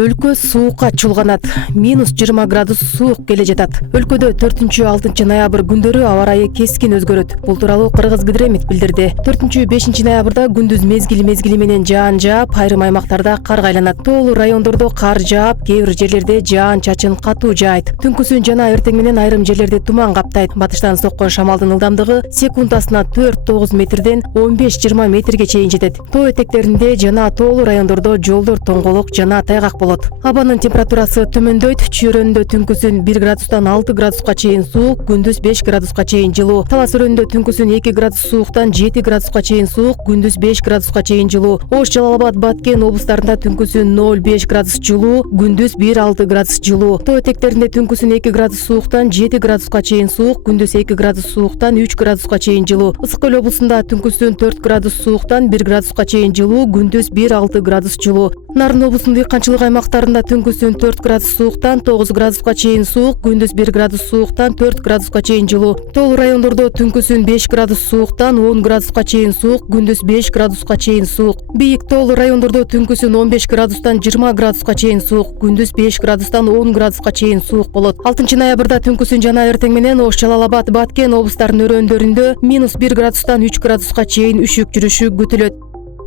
Өлкө суукка чулганат. -20 градус суук келе жатат. Өлкөдө 4-6 ноябрь күндөрү аба ырайы кескин өзгөрөт. Бул тууралуу Кыргыз Гидромет билдирди. 4-5 ноябрда күндүз мезгили менен жаан жаап, айрым аймактарда карга айланат. Тоолуу райондордо кар жаап, кээ бир жерлерде жаан чачын катуу жаайт. Түнкүсүн жана эртең менен айрым жерлерде туман каптайт. Батыштан соккон шамалдын ылдамдыгы секундасына 4-9 метрден 15-20 метрге чейин жетет. Тоо этектеринде жана тоолуу райондордо жолдор тоңголок жана тайгак болот. Абанын температурасы төмөндөйт. Чүйрөндө түнкүсүн 1 градустан 6 градуска чейин суук, күндүз 5 градуска чейин жылуу. Талас өрөндө түнкүсүн 2 градус сууктан 7 градуска чейин суук, күндүз 5 градуска чейин жылуу. Ош, Жалал Абад, Баткен облустарында түнкүсүн 0-5 градус жылуу, күндүз 1-6 градус жылуу. Тоо этектеринде түнкүсүн 2 градус сууктан 7 градуска чейин суук, күндүз 2 градус сууктан 3 градуска чейин жылуу. Ысык көл облусунда түнкүсүн 4 градус сууктан 1 градуска чейин жылуу, күндүз 1-6 градус жылуу. Нарын облусунун дыйканчылык аймактарында түнкүсүн 4 градус сууктан 9 градуска чейин суук, күндүз 1 градус сууктан 4 градуска чейин жылуу. Тоолуу райондордо түнкүсүн 5 градус сууктан 10 градуска чейин суук, күндүз 5 градуска чейин суук. Бийик тоолуу райондордо түнкүсүн 15 градустан 20 градуска чейин суук, күндүз 5 градустан 10 градуска чейин суук болот. 6 ноябрда түнкүсүн жана эртең менен Ош, Жалал Абад, Баткен облустарынын өрөөндөрүндө -1 градустан 3 градуска чейин үшүк жүрүшү күтүлөт.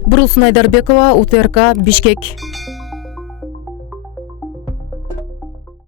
Бурулсун Айдарбекова, УТРК, Бишкек.